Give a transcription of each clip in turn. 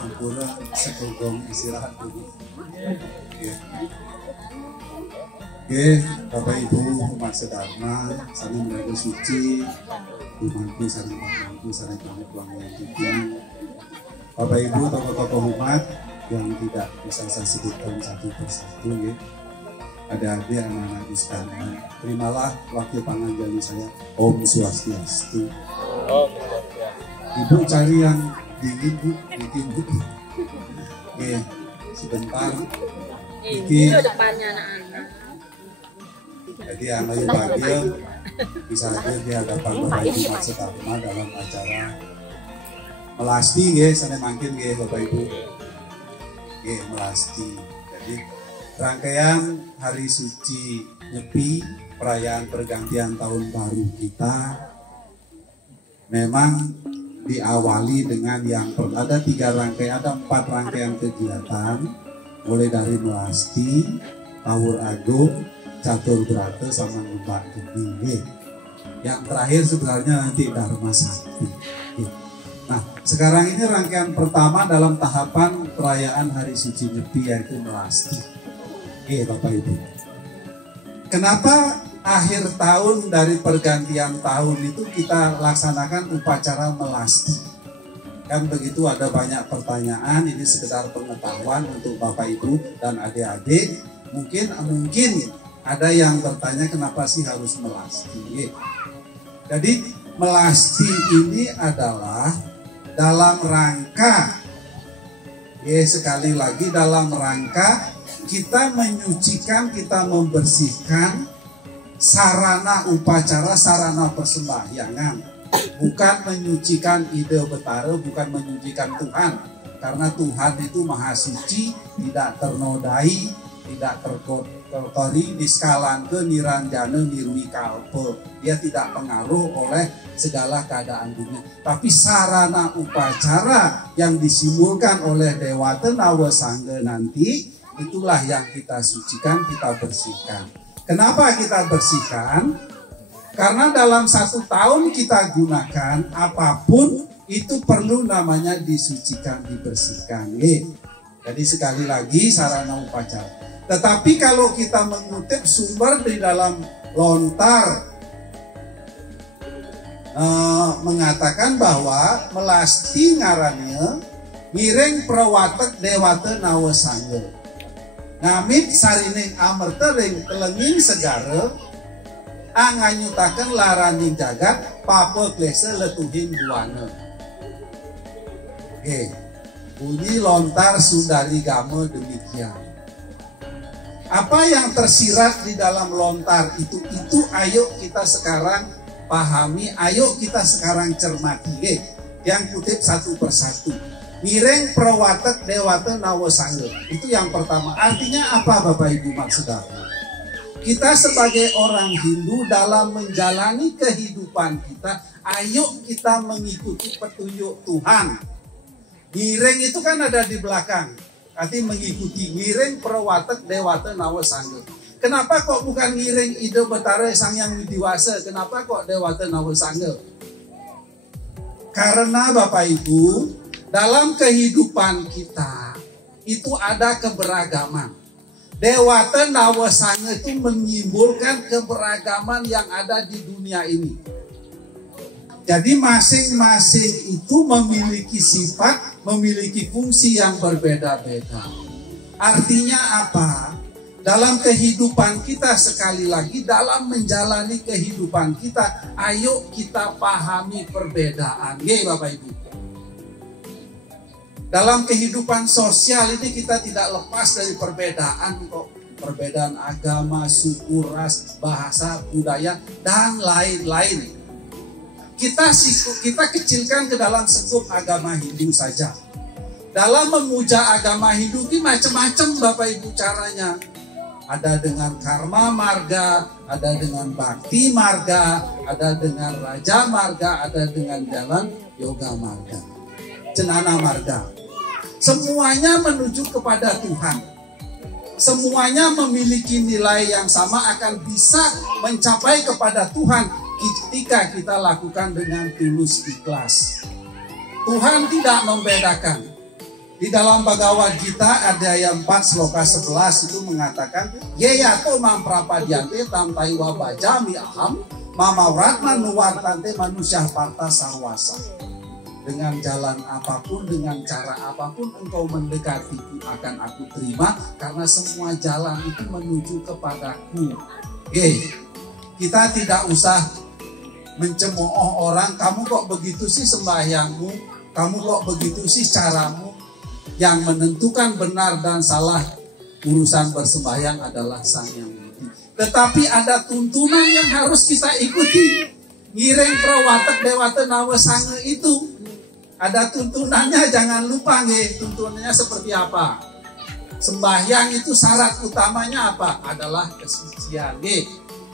Ampura sekogong istirahat dulu. Bapak Ibu umat sedharma, saling menjaga suci, dimangku saling memangku, saling pamit uang yang dibiang. Bapak Ibu tokoh-tokoh umat yang tidak bisa saya sebutkan satu persatu, ya. Adik-adik, anak-anak sekalian, terimalah waktu panganjali saya. Om Swastiastu. Ibu cari yang dingin, Bu, bikin Bu. Oke, sebentar. Bikin. Depannya anak-anak. Jadi anak yang bahagia bisa hadir di hadapan Bapak Ibu umat sedharma dalam acara melasti, ya, sana mangkin, ya, Bapak Ibu. Oke, melasti. Jadi rangkaian hari suci Nyepi, perayaan pergantian tahun baru kita, memang diawali dengan yang ada 3 rangkaian, ada 4 rangkaian kegiatan, mulai dari melasti, Tawur Agung, Catur Brata, sama Ngembak Geni. Yang terakhir sebenarnya nanti Dharma Sakti. Nah, sekarang ini rangkaian pertama dalam tahapan perayaan hari suci Nyepi, yaitu melasti. Bapak Ibu, kenapa akhir tahun dari pergantian tahun itu kita laksanakan upacara melasti? Kan begitu, ada banyak pertanyaan, ini sekedar pengetahuan untuk Bapak Ibu dan adik-adik. Mungkin ada yang bertanya kenapa sih harus melasti? Jadi melasti ini adalah dalam rangka, sekali lagi dalam rangka kita menyucikan, kita membersihkan sarana upacara, sarana persembahyangan. Bukan menyucikan ide betara, bukan menyucikan Tuhan. Karena Tuhan itu maha suci, tidak ternodai, tidak terkotori, niskalan ke niranjana nirwi kalpa. Dia tidak pengaruh oleh segala keadaan dunia. Tapi sarana upacara yang disimbolkan oleh Dewata Nawasangga nanti, itulah yang kita sucikan, kita bersihkan. Kenapa kita bersihkan? Karena dalam 1 tahun kita gunakan apapun itu perlu namanya disucikan, dibersihkan. Jadi sekali lagi sarana upacara. Tetapi kalau kita mengutip sumber di dalam Lontar mengatakan bahwa melasti ngarannya mireng prawatek Dewata Nawasangga. Ngamit sarining amerta ring kelenging segara anganyutaken laraning jagat papa klese letuhin buana. Bunyi Lontar Sundari Gama demikian. Apa yang tersirat di dalam Lontar itu ayo kita sekarang pahami, ayo kita sekarang cermati. Yang kutip satu persatu. Mireng prawatek Dewata Nawasangga. Itu yang pertama. Artinya apa Bapak Ibu maksudnya? Kita sebagai orang Hindu dalam menjalani kehidupan kita, ayo kita mengikuti petunjuk Tuhan. Mireng itu kan ada di belakang. Artinya mengikuti. Mireng prawatek Dewata Nawasangga. Kenapa kok bukan mireng ide betara Sang Yang Widiwasa? Kenapa kok Dewata Nawasangga? Karena Bapak Ibu, dalam kehidupan kita itu ada keberagaman. Dewata Nawasangga itu menyimbolkan keberagaman yang ada di dunia ini. Jadi masing-masing itu memiliki sifat, memiliki fungsi yang berbeda-beda. Artinya apa? Dalam kehidupan kita, sekali lagi dalam menjalani kehidupan kita, ayo kita pahami perbedaan. Bapak Ibu. Dalam kehidupan sosial ini kita tidak lepas dari perbedaan kok. Perbedaan agama, suku, ras, bahasa, budaya, dan lain-lain. Kita kecilkan ke dalam sekup agama Hindu saja. Dalam memuja agama Hindu ini macam-macam Bapak Ibu caranya. Ada dengan karma marga, ada dengan bakti marga, ada dengan raja marga, ada dengan jalan yoga marga. Jenana Marga. Semuanya menuju kepada Tuhan. Semuanya memiliki nilai yang sama, akan bisa mencapai kepada Tuhan ketika kita lakukan dengan tulus ikhlas. Tuhan tidak membedakan. Di dalam Bhagavad Gita ada ayat 4 sloka 11 itu mengatakan, Yeyato mamprapadiante tam taiwa bajami aham mamauratma nuwartante manusia parta sarwasa. Dengan jalan apapun, dengan cara apapun engkau mendekatiku, akan aku terima, karena semua jalan itu menuju kepadaku. Kita tidak usah mencemooh orang, kamu kok begitu sih sembahyangmu, kamu kok begitu sih caramu. Yang menentukan benar dan salah urusan bersembahyang adalah Sang Yang Widi. Tetapi ada tuntunan yang harus kita ikuti. Ngireng prawatek dewata nawa sange itu ada tuntunannya, jangan lupa nih. Tuntunannya seperti apa? Sembahyang itu syarat utamanya apa? Adalah kesucian.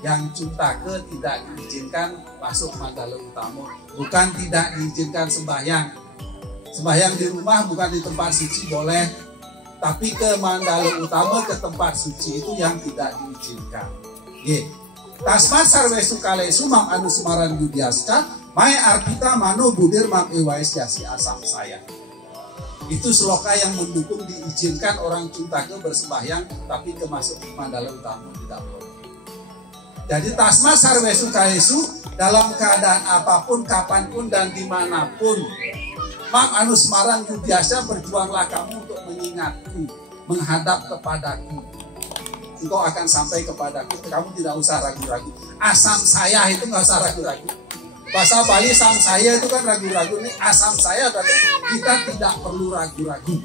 Yang cuntake tidak diizinkan masuk mandala utama. Bukan tidak diizinkan sembahyang. Sembahyang di rumah bukan di tempat suci boleh. Tapi ke mandala utama, ke tempat suci itu yang tidak diizinkan. Tasmat sarwesu kalesu mam anu semaran yudiasca Mai arpita mano budir mam ewais yasi asam saya. Itu sloka yang mendukung diizinkan orang cuntake bersembahyang, tapi ke masuk mandala utama tidak boleh. Jadi tasma sarwesu kaesu, dalam keadaan apapun, kapanpun dan dimanapun, mam anu semaran yudiasa, berjuanglah kamu untuk mengingatku, menghadap kepadaku. Engkau akan sampai kepadaku, kamu tidak usah ragu-ragu. Asam saya itu nggak usah ragu-ragu. Bahasa Bali sang saya itu kan ragu-ragu, nih asam saya berarti kita tidak perlu ragu-ragu.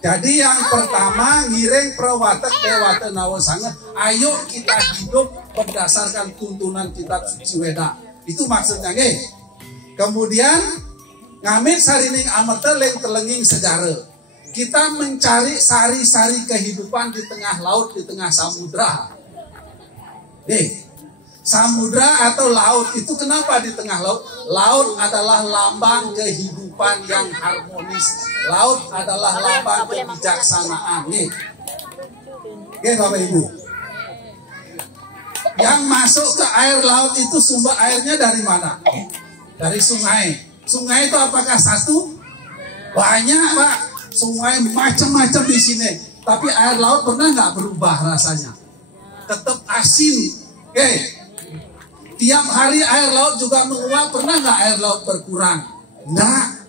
Jadi yang pertama, ngireng prawatek dewata nawa sange, ayo kita hidup berdasarkan tuntunan kitab suci Weda. Itu maksudnya. Kemudian ngamit sarining amerta leng telenging sejarah. Kita mencari sari-sari kehidupan di tengah laut, di tengah samudra. Samudra atau laut itu kenapa di tengah laut? Laut adalah lambang kehidupan yang harmonis. Laut adalah lambang kebijaksanaan. Bapak Ibu. Yang masuk ke air laut itu sumber airnya dari mana? Dari sungai. Sungai itu apakah satu? Banyak, Pak. Sungai macam-macam di sini. Tapi air laut pernah nggak berubah rasanya? Tetap asin. Tiap hari air laut juga menguap, pernah nggak air laut berkurang? Enggak.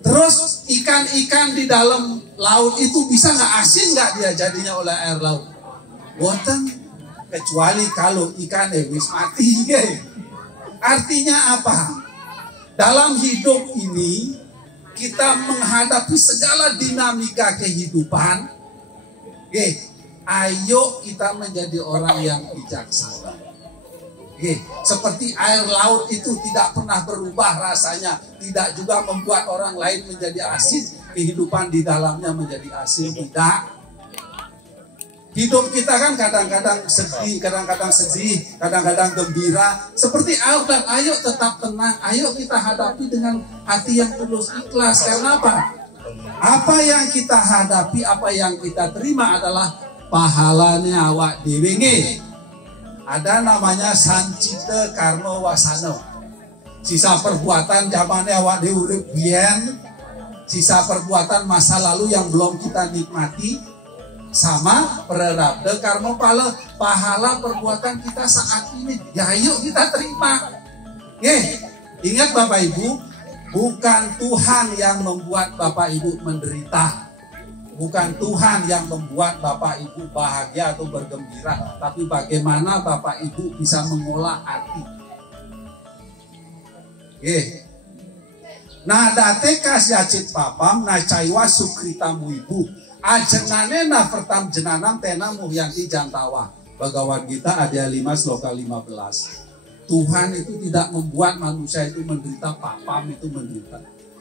Terus ikan-ikan di dalam laut itu bisa nggak asin nggak dia jadinya oleh air laut? Boten. Kecuali kalau ikan wis mati. Artinya apa? Dalam hidup ini kita menghadapi segala dinamika kehidupan. Ayo kita menjadi orang yang bijaksana. Seperti air laut itu tidak pernah berubah rasanya, tidak juga membuat orang lain menjadi asin, kehidupan di dalamnya menjadi asin, tidak. Hidup kita kan kadang-kadang sedih, kadang-kadang gembira. Seperti air, dan ayo tetap tenang, ayo kita hadapi dengan hati yang tulus ikhlas. Karena apa? Apa yang kita hadapi, apa yang kita terima adalah pahalanya awak dewe. Ada namanya sancita karno wasano. Sisa perbuatan zamannya awak dewe biyen, sisa perbuatan masa lalu yang belum kita nikmati, sama prarabdha karma pahala perbuatan kita saat ini. Ya yuk kita terima. Ingat Bapak Ibu, bukan Tuhan yang membuat Bapak Ibu menderita. Bukan Tuhan yang membuat Bapak Ibu bahagia atau bergembira, tapi bagaimana Bapak Ibu bisa mengolah hati. Nah date kasyacit papam na caiwa sukritamu ibu ajenane na pertam jenanam tenam muhyanti jantawa. Bhagavad Gita ada 5 sloka 15. Tuhan itu tidak membuat manusia itu menderita, papam itu menderita.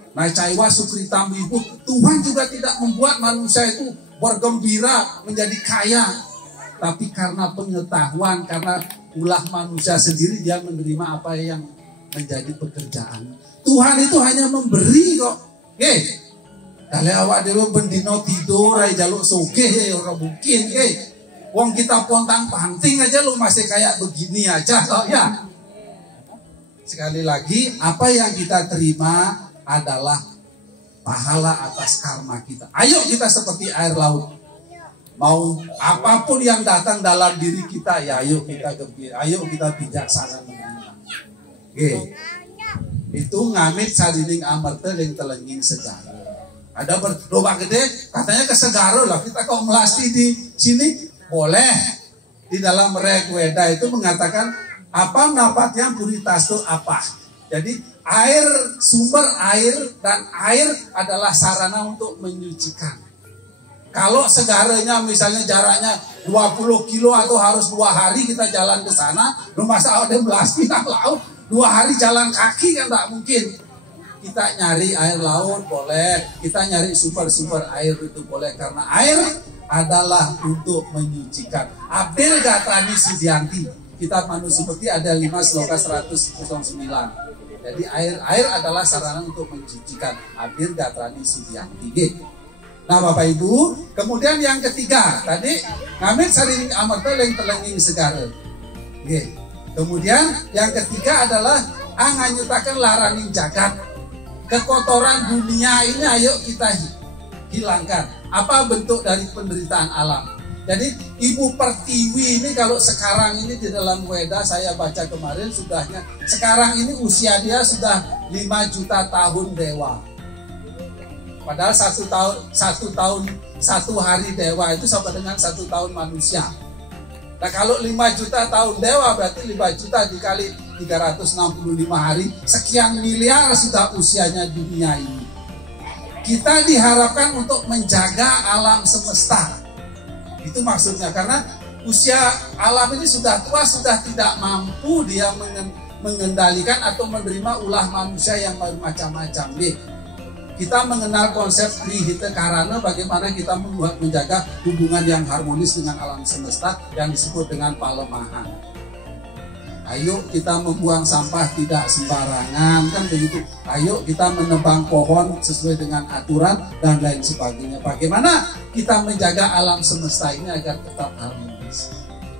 Nah caiwa sukritamu ibu, Tuhan juga tidak membuat manusia itu bergembira menjadi kaya, tapi karena pengetahuan, karena ulah manusia sendiri dia menerima apa yang menjadi pekerjaan. Tuhan itu hanya memberi kok. Kali awak dewe bendino tidur ay jaluk sugih ora mungkin. Wong kita pontang panting aja lu masih kayak begini aja kok ya. Sekali lagi, apa yang kita terima adalah pahala atas karma kita. Ayo kita seperti air laut. Mau apapun yang datang dalam diri kita, ya ayo kita gembira, ayo kita bijaksana menerima. Itu ngamit sarining amerta yang telenging segara. Ada berdoa gede, katanya ke segara lah. Kita kok melasti di sini boleh. Di dalam Rek Weda itu mengatakan apa napat yang puritas itu apa. Jadi air, sumber air dan air adalah sarana untuk menyucikan. Kalau segaranya misalnya jaraknya 20 kilo atau harus 2 hari kita jalan ke sana, rumah ada belas pinang laut, 2 hari jalan kaki kan tak mungkin. Kita nyari air laut boleh, kita nyari sumber-sumber air itu boleh, karena air adalah untuk menyucikan. Abdel Gatrani Sudianti, kitab Manusmriti ada 5 sloka 109. Jadi air adalah sarana untuk mencucikan. Abdel Gatrani Sudianti. Nah Bapak Ibu, kemudian yang ketiga tadi ngamit sarining amerta yang telenging segara. Kemudian yang ketiga adalah nganyutakan laraning jagat. Kekotoran dunia ini ayo kita hilangkan. Apa bentuk dari penderitaan alam? Jadi Ibu Pertiwi ini kalau sekarang ini di dalam Weda saya baca kemarin sudahnya. Sekarang ini usia dia sudah 5 juta tahun dewa. Padahal 1 tahun 1 hari dewa itu sama dengan 1 tahun manusia. Nah kalau 5 juta tahun dewa berarti 5 juta dikali 365 hari, sekian miliar sudah usianya dunia ini. Kita diharapkan untuk menjaga alam semesta. Itu maksudnya, karena usia alam ini sudah tua, sudah tidak mampu dia mengendalikan atau menerima ulah manusia yang bermacam-macam. Kita mengenal konsep Trihita Karana, bagaimana kita menjaga hubungan yang harmonis dengan alam semesta yang disebut dengan palemahan. Ayo kita membuang sampah tidak sembarangan, kan begitu. Ayo kita menebang pohon sesuai dengan aturan dan lain sebagainya. Bagaimana kita menjaga alam semesta ini agar tetap harmonis.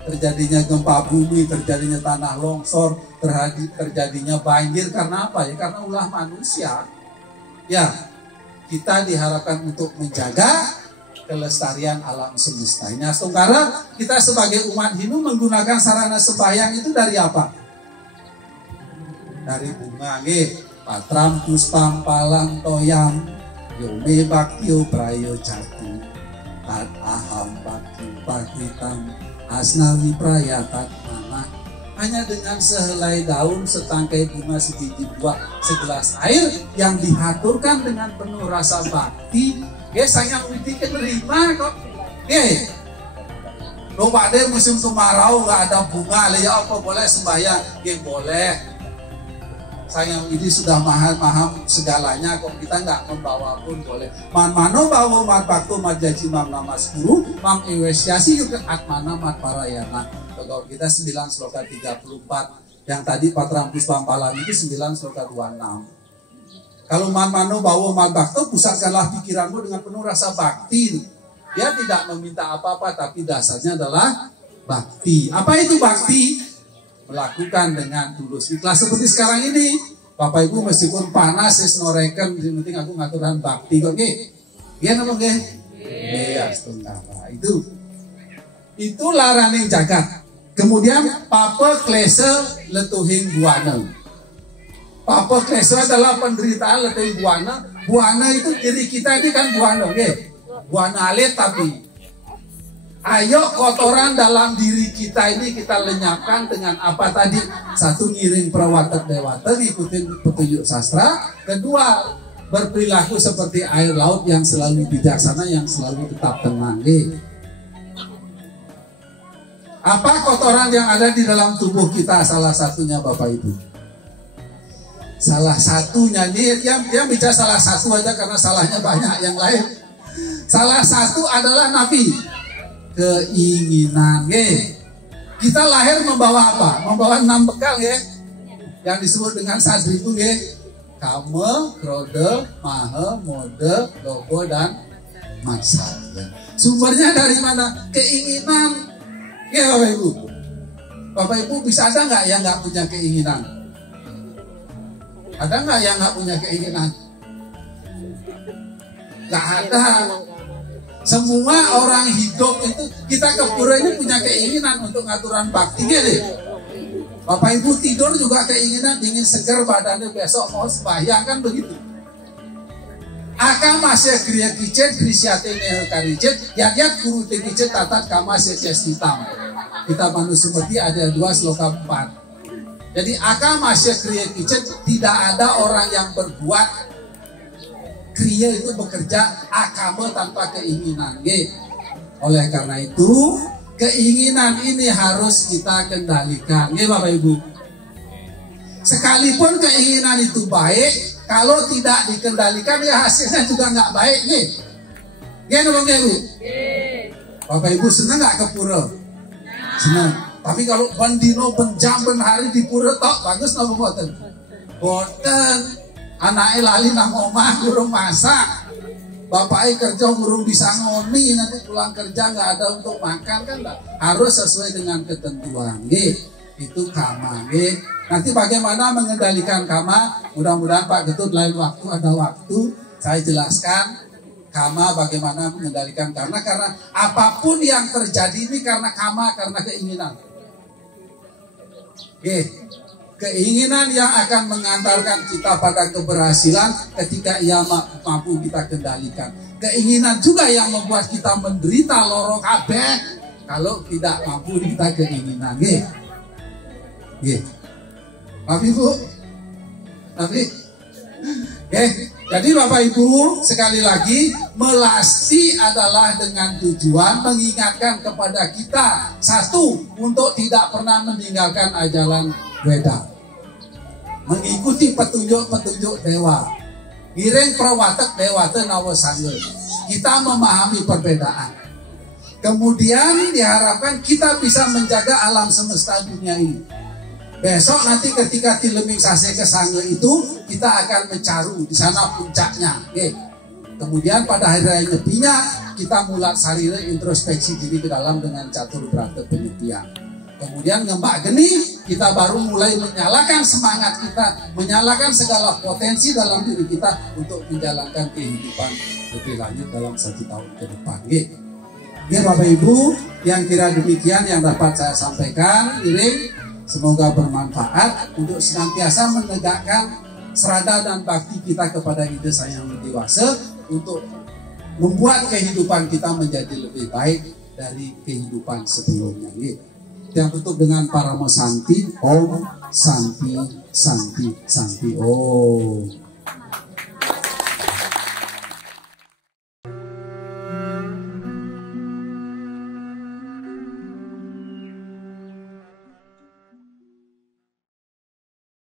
Terjadinya gempa bumi, terjadinya tanah longsor, terjadinya banjir karena apa ya? Karena ulah manusia. Ya, kita diharapkan untuk menjaga kelestarian alam semesta ini. Sementara kita sebagai umat Hindu menggunakan sarana sembahyang itu dari apa? Dari bunga, patram puspam palang toyam, yome baktio prayo jati, tat aham baktio pakitam, asnawi prayatat mana. Hanya dengan sehelai daun, setangkai bunga, sebiji buah, segelas air yang dihaturkan dengan penuh rasa bakti. Sayang widi kenerima kok. Loba deh musim kemarau nggak ada bunga, ya apa boleh sembahyang? Boleh. Sayang widi sudah mahal segalanya kok, kita nggak membawa pun boleh. Man mano bawa mat bakto mat jaji mam namas guru mam ewesyasi juga atmana mat parayana. Kalau kita 9 sloka 34, yang tadi Patram Puspam Palam itu 9 sloka 26. Kalau man-mano bawa man-bakto, pusatkanlah pikiranmu dengan penuh rasa bakti. Dia tidak meminta apa-apa, tapi dasarnya adalah bakti. Apa itu bakti? Melakukan dengan tulus ikhlas seperti sekarang ini. Bapak Ibu meskipun panas, snoreken, yang penting aku ngaturan bakti kok. Iya apa nggih? Iya, itu laraning jagat. Kemudian Papa Klese letuhing buana. Papa Klese adalah penderitaan letuhing buana. Buana itu diri kita ini kan buana, buana alit tapi. Ayo kotoran dalam diri kita ini kita lenyapkan dengan apa tadi? 1, ngiring perawatan dewata, ikutin petunjuk sastra. Kedua, berperilaku seperti air laut yang selalu bijaksana, yang selalu tetap tenang. Apa kotoran yang ada di dalam tubuh kita? Salah satunya Bapak Ibu. Salah satunya, dia bicara salah satu aja karena salahnya banyak yang lain. Salah satu adalah Nabi. Keinginan. Kita lahir membawa apa? Membawa 6 bekal yang disebut dengan sadri itu ya kame, krode, mahe, mode, logo, dan masa. Sumbernya dari mana? Keinginan. Ya Bapak Ibu. Bapak Ibu bisa ada nggak yang nggak punya keinginan? Ada nggak yang nggak punya keinginan? Nggak ada. Semua orang hidup itu, kita ke pura ini punya keinginan untuk ngaturan baktinya deh. Bapak Ibu tidur juga keinginan ingin segar badannya besok mau sembahyang kan begitu. Aka masih kriya kicet krisiate nel karicet yakyat guru tekicet tatat kama seces hitam. Kita manusia seperti ada 2 sloka 4. Jadi aka masih kriya kicet, tidak ada orang yang berbuat kriya itu bekerja akame tanpa keinginan. Oleh karena itu keinginan ini harus kita kendalikan, Bapak Ibu. Sekalipun keinginan itu baik, kalau tidak dikendalikan ya hasilnya juga nggak baik, Bu. Bapak Ibu senang nggak ke pura? Senang. Tapi kalau bandino benjam hari di pura tok bagus napa boten? Boten. Anaknya lali nang omah gurung masak. Bapaknya kerja gurung bisa ngoni, nanti pulang kerja nggak ada untuk makan kan, harus sesuai dengan ketentuan. Itu kama. Nanti bagaimana mengendalikan kama? Mudah-mudahan Pak Ketut lain waktu ada waktu saya jelaskan kama bagaimana mengendalikan, karena apapun yang terjadi ini karena kama, karena keinginan. Keinginan yang akan mengantarkan kita pada keberhasilan ketika ia mampu kita kendalikan. Keinginan juga yang membuat kita menderita loro kabeh kalau tidak mampu kita keinginan. Tapi Bu, jadi Bapak Ibu sekali lagi, melasti adalah dengan tujuan mengingatkan kepada kita, satu, untuk tidak pernah meninggalkan ajaran Weda, mengikuti petunjuk-petunjuk dewa. Giring prawatek dewata nawasangge. Kita memahami perbedaan. Kemudian diharapkan kita bisa menjaga alam semesta dunia ini. Besok nanti ketika tileming sase ke sangge itu, kita akan mencaru di sana puncaknya. Kemudian pada hari raya nyepinya kita mulai sarire introspeksi diri ke dalam dengan catur berata penyepian. Kemudian ngembak geni, kita baru mulai menyalakan semangat kita, menyalakan segala potensi dalam diri kita untuk menjalankan kehidupan lebih lanjut dalam 1 tahun ke depan. Bapak Ibu, yang kira demikian yang dapat saya sampaikan. Semoga bermanfaat untuk senantiasa menegakkan serada dan bakti kita kepada ide saya yang dewasa, untuk membuat kehidupan kita menjadi lebih baik dari kehidupan sebelumnya. Yang tutup dengan Parama Santi, Om Santi Santi Santi Om.